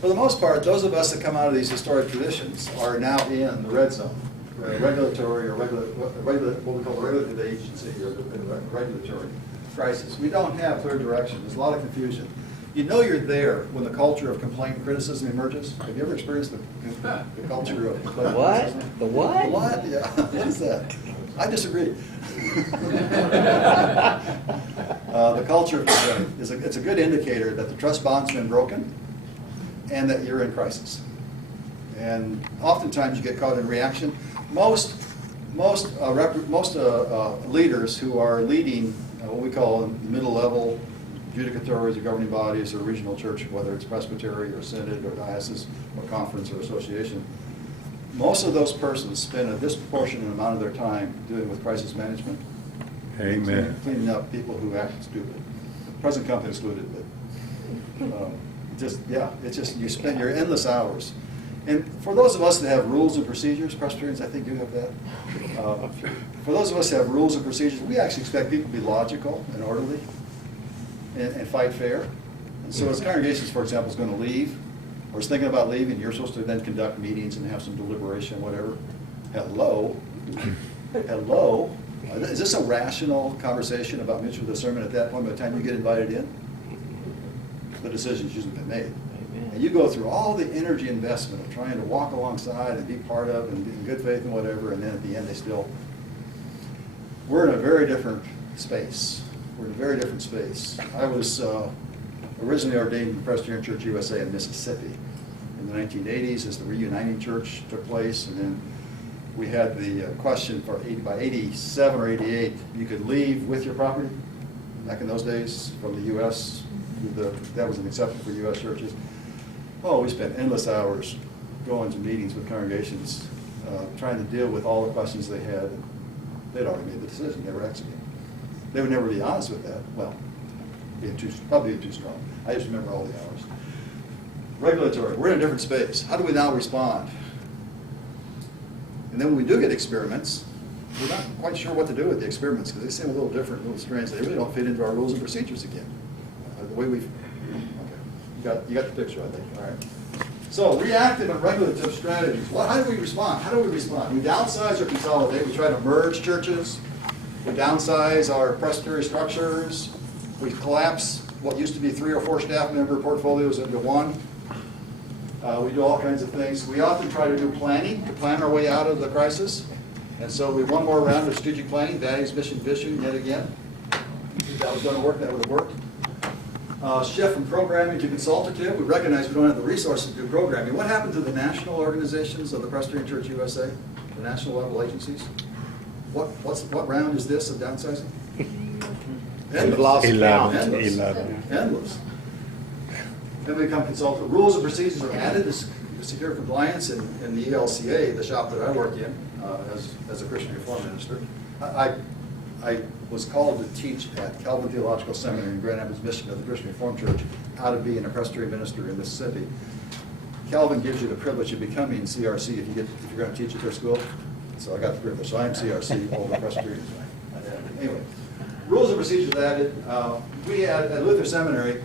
For the most part, those of us that come out of these historic traditions are now in the red zone, regulatory or what we call the regulative agency or the regulatory crisis. We don't have clear direction. There's a lot of confusion. You know you're there when the culture of complaint and criticism emerges. Have you ever experienced the culture of complaint and What? criticism? The what? The what? Yeah. What is that? I disagree. The culture of complaint it's a good indicator that the trust bond's been broken and that you're in crisis. And oftentimes you get caught in reaction. Most leaders who are leading what we call middle level judicatories or governing bodies or regional church, whether it's presbytery or synod or diocese or conference or association, most of those persons spend a disproportionate amount of their time dealing with crisis management. Amen. Cleaning up people who act stupid. Present company excluded, but it's just you spend your endless hours. And for those of us that have rules and procedures, Presbyterians, I think you have that. For those of us that have rules and procedures, we actually expect people to be logical and orderly and fight fair. And so as congregations, for example, is going to leave, or is thinking about leaving, you're supposed to then conduct meetings and have some deliberation, whatever. Hello? Hello? Is this a rational conversation about mutual discernment at that point by the time you get invited in? The decision's usually been made. And you go through all the energy investment of trying to walk alongside and be part of and be in good faith and whatever, and then at the end we're in a very different space. We're in a very different space. I was originally ordained in the Presbyterian Church USA in Mississippi in the 1980s as the reuniting church took place, and then we had the question by 87 or 88, you could leave with your property. Back in those days from the U.S., that was an exception for U.S. churches. Oh, we spent endless hours going to meetings with congregations, trying to deal with all the questions they had. They'd already made the decision, they were executing. They would never be honest with that. Well, probably being too strong. I just remember all the hours. Regulatory, we're in a different space. How do we now respond? And then when we do get experiments, we're not quite sure what to do with the experiments because they seem a little different, a little strange. They really don't fit into our rules and procedures again. The way we've, okay, you got the picture, I think, all right. So, reactive and regulative strategies. How do we respond? How do we respond? We downsize or consolidate. We try to merge churches. We downsize our presbytery structures. We collapse what used to be 3 or 4 staff member portfolios into one. We do all kinds of things. We often try to do planning to plan our way out of the crisis. And so we one more round of strategic planning, values, mission, vision, yet again. If that was going to work, that would have worked. Shift from programming to consultative. We recognize we don't have the resources to do programming. What happened to the national organizations of the Presbyterian Church USA, the national level agencies? What round is this of downsizing? Endless. 11. Endless. Then we become consultative. Rules and procedures are added to secure compliance in the ELCA, the shop that I work in as a Christian Reform minister. I was called to teach at Calvin Theological Seminary in Grand Rapids, Michigan, of the Christian Reformed Church, how to be an Presbyterian minister in Mississippi. Calvin gives you the privilege of becoming CRC if you're going to teach at their school. So I got the privilege. So I am CRC over Presbyterians. Anyway, rules and procedures added. We had at Luther Seminary,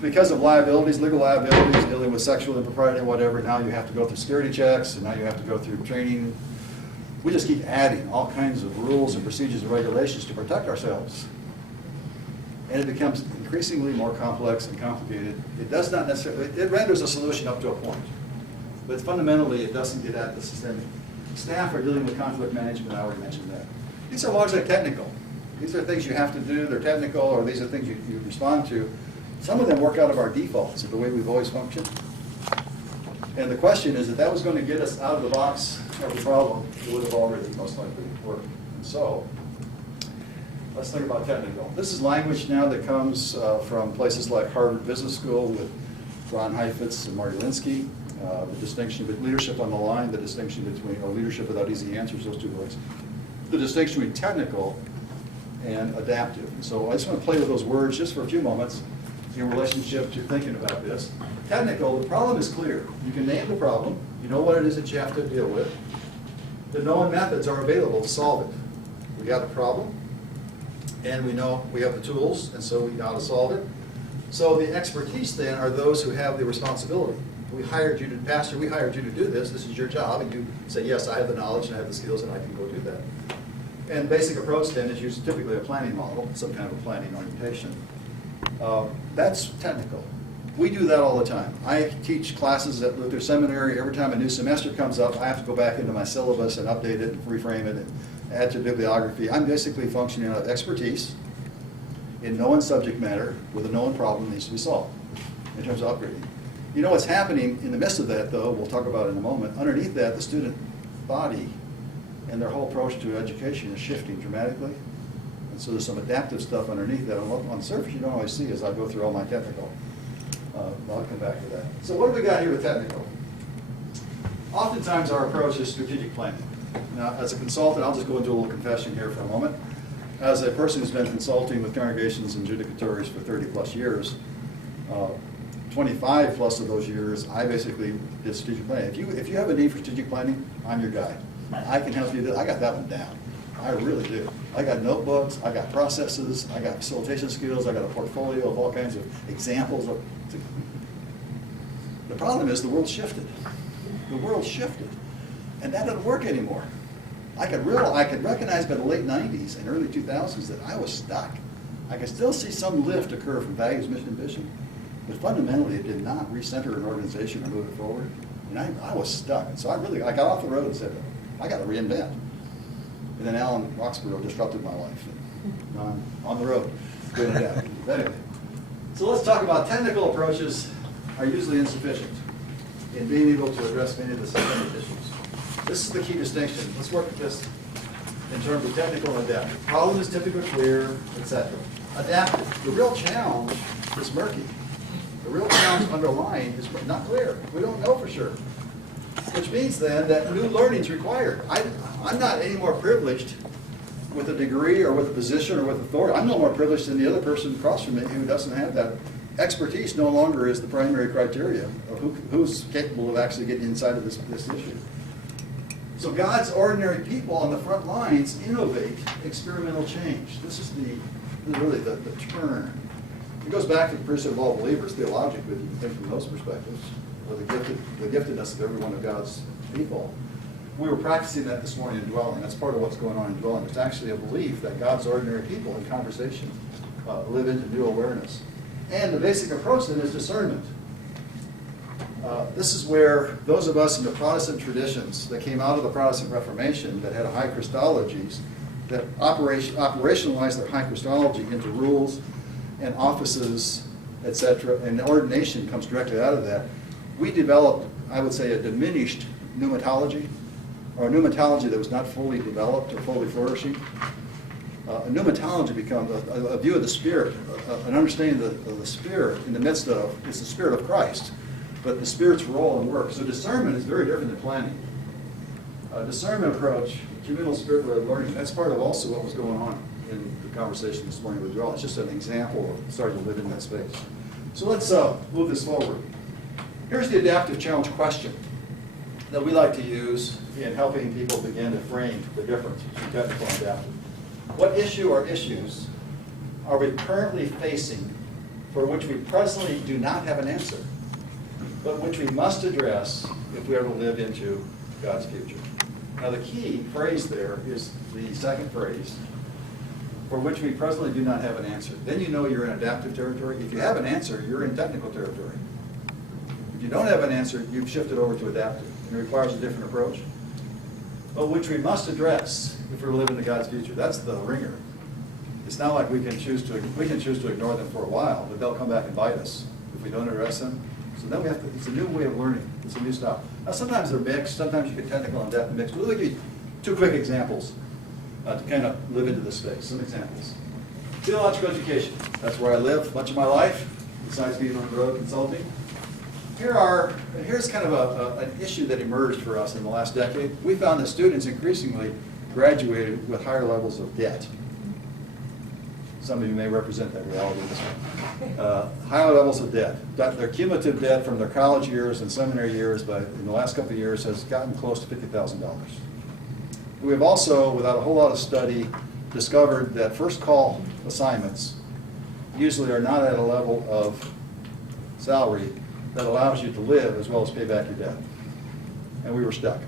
because of liabilities, legal liabilities, dealing with sexual impropriety and whatever, now you have to go through security checks, and now you have to go through training. We just keep adding all kinds of rules and procedures and regulations to protect ourselves. And it becomes increasingly more complex and complicated. It does not necessarily, it renders a solution up to a point. But fundamentally, it doesn't get at the systemic. Staff are dealing with conflict management, I already mentioned that. These are largely technical. These are things you have to do, they're technical, or these are things you respond to. Some of them work out of our defaults of the way we've always functioned. And the question is, if that was going to get us out of the box of the problem, it would have already most likely worked. And so, let's think about technical. This is language now that comes from places like Harvard Business School with Ron Heifetz and Marty Linsky. The distinction between leadership on the line, the distinction between, or leadership without easy answers, those 2 words. The distinction between technical and adaptive. And so I just want to play with those words just for a few moments in relationship to thinking about this. Technical, the problem is clear. You can name the problem. You know what it is that you have to deal with. The known methods are available to solve it. We got the problem, and we know we have the tools, and so we know how to solve it. So the expertise then are those who have the responsibility. We hired you to, pastor, we hired you to do this. This is your job. And you say, yes, I have the knowledge and I have the skills and I can go do that. And basic approach then is used typically a planning model, some kind of a planning orientation. That's technical. We do that all the time. I teach classes at Luther Seminary. Every time a new semester comes up, I have to go back into my syllabus and update it and reframe it and add to bibliography. I'm basically functioning out of expertise in known subject matter with a known problem that needs to be solved in terms of upgrading. You know what's happening in the midst of that, though, we'll talk about it in a moment. Underneath that, the student body and their whole approach to education is shifting dramatically. And so there's some adaptive stuff underneath that on the surface you don't always see as I go through all my technical. I'll come back to that. So what have we got here with technical? Oftentimes our approach is strategic planning. Now, as a consultant, I'll just go into a little confession here for a moment. As a person who's been consulting with congregations and judicatories for 30 plus years, 25 plus of those years, I basically did strategic planning. If you have a need for strategic planning, I'm your guy. I can help you do it. I got that one down. I really do. I got notebooks, I got processes, I got facilitation skills, I got a portfolio of all kinds of examples. The problem is the world shifted. The world shifted. And that doesn't work anymore. I could recognize by the late 90s and early 2000s that I was stuck. I could still see some lift occur from values, mission, and vision, but fundamentally it did not recenter an organization or move it forward. And I was stuck. And so I got off the road and said, I got to reinvent. And then Alan Roxborough disrupted my life. And I'm on the road doing it out. But anyway, so let's talk about technical approaches are usually insufficient in being able to address many of the systemic issues. This is the key distinction. Let's work at this in terms of technical and adaptive. Problem is typically clear, etc. Adaptive. The real challenge is murky. The real challenge underlying is not clear. We don't know for sure. Which means then that new learning is required. I'm not any more privileged with a degree or with a position or with authority. I'm no more privileged than the other person across from me who doesn't have that. Expertise no longer is the primary criteria of who's capable of actually getting inside of this issue. So God's ordinary people on the front lines innovate experimental change. This is really the turn. It goes back to the priesthood of all believers theologically, if you can think from those perspectives, or the giftedness of every one of God's people. We were practicing that this morning in dwelling. That's part of what's going on in dwelling. It's actually a belief that God's ordinary people in conversation live into new awareness. And the basic approach then is discernment. This is where those of us in the Protestant traditions that came out of the Protestant Reformation that had high Christologies, that operationalized their high Christology into rules and offices, etc., and the ordination comes directly out of that. We developed, I would say, a diminished pneumatology, or a pneumatology that was not fully developed or fully flourishing. A pneumatology becomes a view of the Spirit, an understanding of the Spirit in the midst of, it's the Spirit of Christ, but the Spirit's role and work. So discernment is very different than planning. Discernment approach, communal spirit-led learning, that's part of also what was going on in the conversation this morning with Joel. It's just an example of starting to live in that space. So let's move this forward. Here's the adaptive challenge question that we like to use in helping people begin to frame the difference between technical and adaptive. What issue or issues are we currently facing for which we presently do not have an answer, but which we must address if we are to live into God's future? Now the key phrase there is the second phrase, for which we presently do not have an answer. Then you know you're in adaptive territory. If you have an answer, you're in technical territory. If you don't have an answer, you've shifted over to adaptive. It requires a different approach, but which we must address if we're living in God's future. That's the ringer. It's not like we can choose to ignore them for a while, but they'll come back and bite us if we don't address them. So then we have to, it's a new way of learning. It's a new style. Now sometimes they're mixed, sometimes you get technical and adaptive mixed. But let me give you two quick examples to kind of live into this space. Some examples. Theological education. That's where I live much of my life, besides being on the road consulting. Here's kind of an issue that emerged for us in the last decade. We found that students increasingly graduated with higher levels of debt. Some of you may represent that reality this way. Higher levels of debt. Their cumulative debt from their college years and seminary years in the last couple of years has gotten close to $50,000. We've also, without a whole lot of study, discovered that first call assignments usually are not at a level of salary that allows you to live as well as pay back your debt. And we were stuck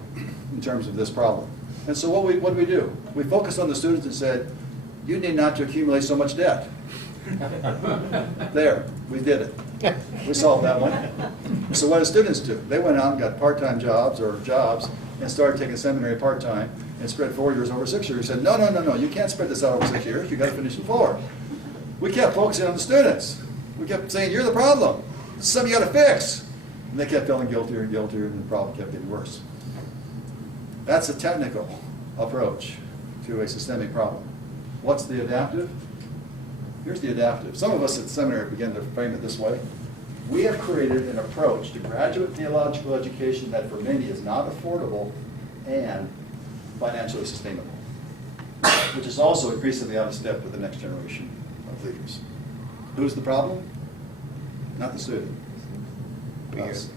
in terms of this problem. And so what did we do? We focused on the students and said, you need not to accumulate so much debt. There, we did it. We solved that one. So what did students do? They went out and got part-time jobs and started taking seminary part-time and spread 4 years over 6 years. We said, no, you can't spread this out over 6 years. You got to finish in 4. We kept focusing on the students. We kept saying, you're the problem. This is something you got to fix. And they kept feeling guiltier and guiltier, and the problem kept getting worse. That's a technical approach to a systemic problem. What's the adaptive? Here's the adaptive. Some of us at seminary begin to frame it this way. We have created an approach to graduate theological education that for many is not affordable and financially sustainable, which is also increasingly out of step with the next generation of leaders. Who's the problem? Not the student. Us.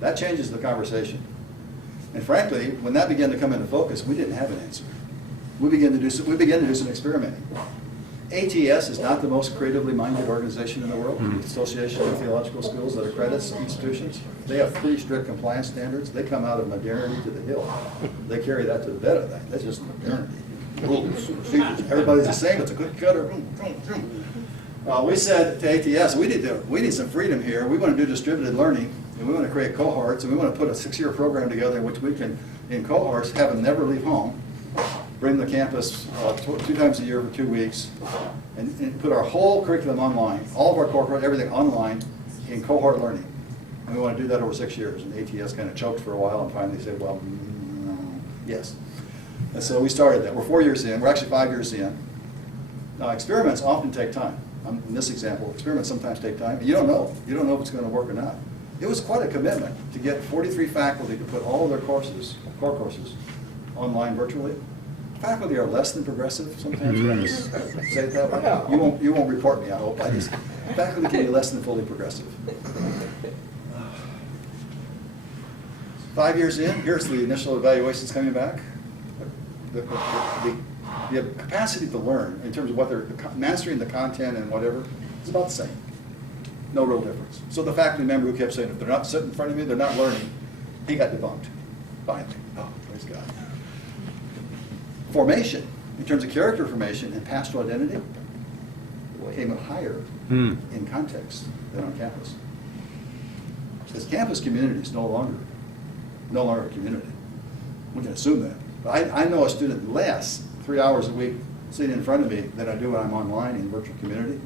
That changes the conversation. And frankly, when that began to come into focus, we didn't have an answer. We began to do some experimenting. ATS is not the most creatively minded organization in the world, the Association of Theological Schools that accredits institutions. They have pretty strict compliance standards. They come out of modernity to the hill. They carry that to the bed of that. That's just modernity. Rules, procedures. Everybody's the same. It's a good cutter. We said to ATS, we need some freedom here. We want to do distributed learning, and we want to create cohorts, and we want to put a 6-year program together in which we can, in cohorts, have them never leave home, bring the campus 2 times a year for 2 weeks, and put our whole curriculum online, all of our cohort, everything online in cohort learning. And we want to do that over 6 years. And ATS kind of choked for a while and finally said, well, yes. And so we started that. We're 4 years in. We're actually 5 years in. Now, experiments often take time. In this example, experiments sometimes take time. You don't know. You don't know if it's going to work or not. It was quite a commitment to get 43 faculty to put all of their courses, core courses, online virtually. Faculty are less than progressive sometimes. You want to say it that way? You won't report me, I hope. Faculty can be less than fully progressive. 5 years in, here's the initial evaluations coming back. The capacity to learn in terms of what they're mastering the content and whatever is about the same. No real difference. So the faculty member who kept saying, if they're not sitting in front of me, they're not learning, he got debunked, finally. Oh, praise God. Formation, in terms of character formation and pastoral identity, came higher in context than on campus. Because campus community is no longer a community. We can assume that. But I know a student less 3 hours a week sitting in front of me than I do when I'm online in virtual community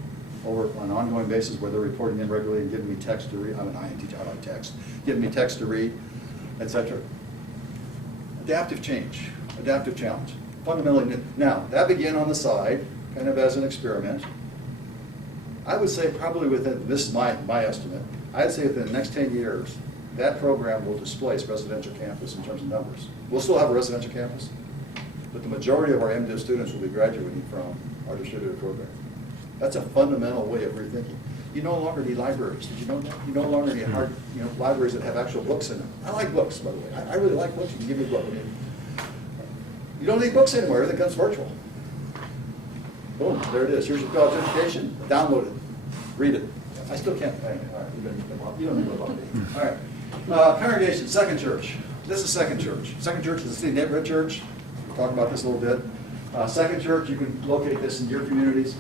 over on an ongoing basis where they're reporting in regularly and giving me text to read. I'm an INT teacher, I like text. Giving me text to read, etc. Adaptive change, adaptive challenge. Fundamentally new. Now, that began on the side, kind of as an experiment. I would say probably within, this is my estimate, I'd say within the next 10 years, that program will displace residential campus in terms of numbers. We'll still have a residential campus, but the majority of our MDiv students will be graduating from our distributed program. That's a fundamental way of rethinking. You no longer need libraries. Did you know that? You no longer need libraries that have actual books in them. I like books, by the way. I really like books. You can give me a book. You don't need books anymore. Everything comes virtual. Boom, there it is. Here's your college education. Download it. Read it. I still can't. All right, you don't need to know about me. All right. Congregation, Second Church. This is Second Church. Second Church is a city neighborhood church. We'll talk about this a little bit. Second Church, you can locate this in your communities.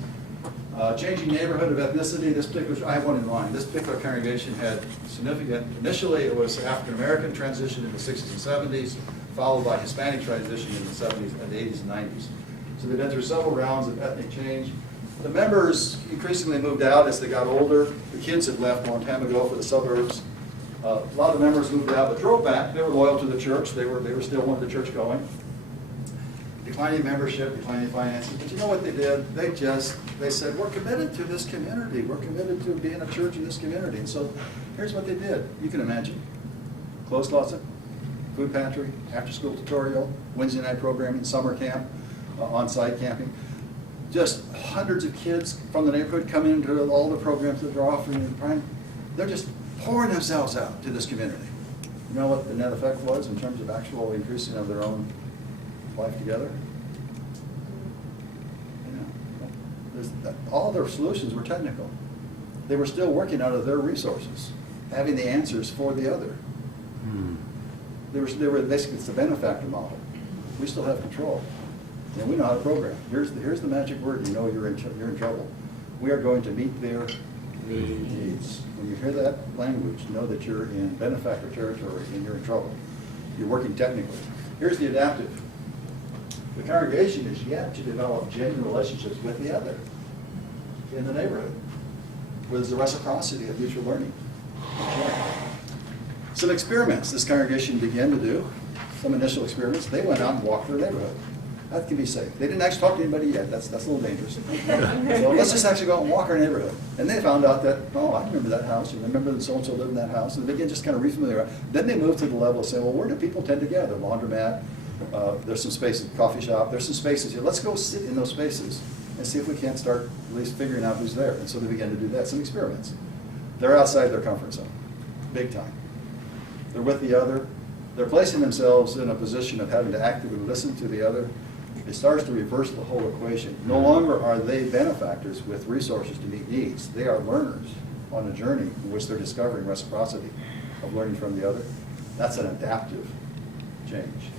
Changing neighborhood of ethnicity. This particular, I have one in mind. This particular congregation had significant, initially it was African American transition in the 60s and 70s, followed by Hispanic transition in the 70s and the 80s and 90s. So they've been through several rounds of ethnic change. The members increasingly moved out as they got older. The kids had left a long time ago for the suburbs. A lot of the members moved out but drove back. They were loyal to the church. They were still wanting the church going. Declining membership, declining finances. But you know what they did? They said, we're committed to this community. We're committed to being a church in this community. And so here's what they did. You can imagine. Closed closet, food pantry, after-school tutorial, Wednesday night programming, summer camp, on-site camping. Just hundreds of kids from the neighborhood come into all the programs that they're offering in Prime. They're just pouring themselves out to this community. You know what the net effect was in terms of actual increasing of their own life together? all their solutions were technical. They were still working out of their resources, having the answers for the other. They were basically, it's the benefactor model. We still have control, and we know how to program. Here's the magic word. You know you're in trouble. We are going to meet their needs. When you hear that language, know that you're in benefactor territory and you're in trouble. You're working technically. Here's the adaptive. The congregation is yet to develop genuine relationships with the other in the neighborhood, where there's a reciprocity of mutual learning. Some experiments this congregation began to do, some initial experiments. They went out and walked their neighborhood. That can be safe. They didn't actually talk to anybody yet. That's a little dangerous. So let's just actually go out and walk our neighborhood. And they found out that, oh, I remember that house, and I remember that so-and-so lived in that house. And they began just kind of refamiliarize. Then they moved to the level of saying, well, where do people tend to gather? Laundromat, there's some spaces, coffee shop, there's some spaces here. Let's go sit in those spaces and see if we can't start at least figuring out who's there. And so they began to do that, some experiments. They're outside their comfort zone, big time. They're with the other. They're placing themselves in a position of having to actively listen to the other. It starts to reverse the whole equation. No longer are they benefactors with resources to meet needs. They are learners on a journey in which they're discovering reciprocity of learning from the other. That's an adaptive change.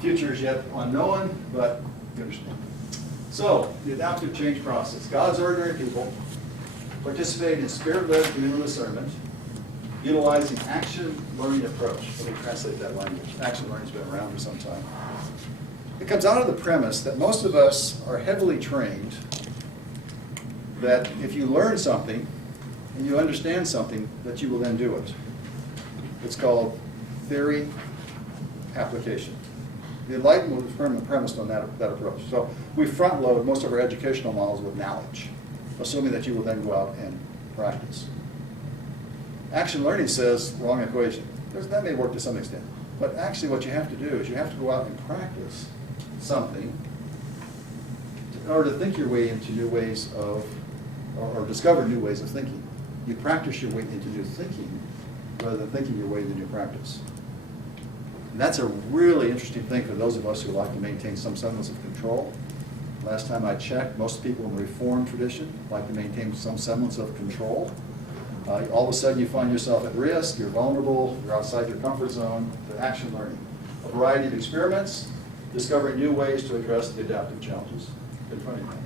Future is yet unknown, but you understand. So, the adaptive change process. God's ordinary people participate in spirit-led communal discernment, utilizing action learning approach. Let me translate that language. Action learning has been around for some time. It comes out of the premise that most of us are heavily trained that if you learn something and you understand something, that you will then do it. It's called theory application. The Enlightenment was premised on that approach. So we front load most of our educational models with knowledge, assuming that you will then go out and practice. Action learning says wrong equation. That may work to some extent, but actually what you have to do is you have to go out and practice something in order to think your way into new ways of, or discover new ways of thinking. You practice your way into new thinking rather than thinking your way into new practice. And that's a really interesting thing for those of us who like to maintain some semblance of control. Last time I checked, most people in the Reformed tradition like to maintain some semblance of control. All of a sudden you find yourself at risk, you're vulnerable, you're outside your comfort zone. The action learning. A variety of experiments, discovering new ways to address the adaptive challenges confronting them.